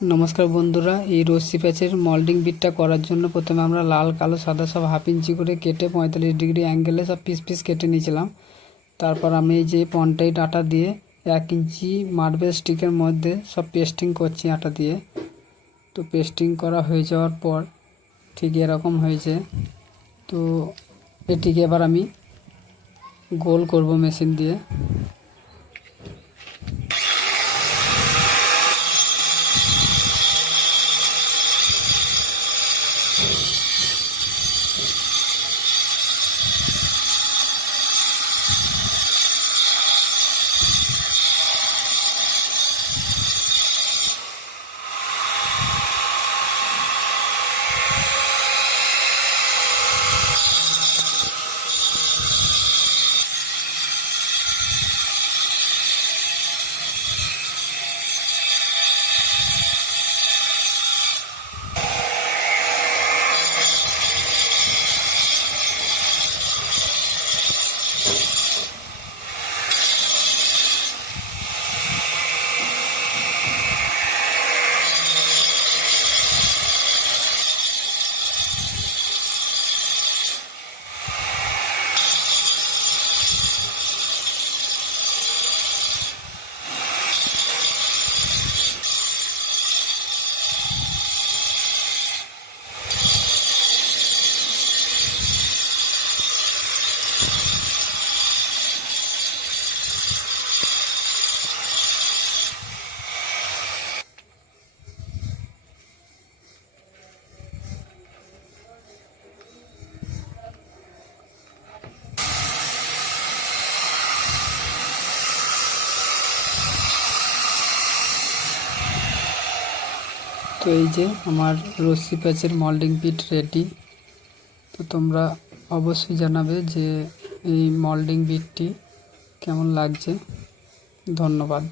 নমস্কার বন্ধুরা, এই রশ্মি প্যাচের মল্ডিং বিটটা করার জন্য প্রথমে আমরা লাল কালো সাদা সব হাফ ইঞ্চি করে কেটে 45 ডিগ্রি অ্যাঙ্গেলে সব পিস পিস কেটে নিয়েছিলাম। তারপর আমি এই যে পনটাইট আটা দিয়ে 1 ইঞ্চি মার্বেল স্টিকের মধ্যে সব পেস্টিং করছি আটা দিয়ে। তো পেস্টিং করা হয়ে যাওয়ার পর ঠিক এরকম হয়েছে। তো এটিকে এবার আমি গোল করব মেশিন দিয়ে। তো এই যে আমার রশ্মি প্যাচের মল্ডিং বিট রেডি। তো তোমরা অবশ্যই জানাবে যে এই মল্ডিং বিটটি কেমন লাগছে। ধন্যবাদ।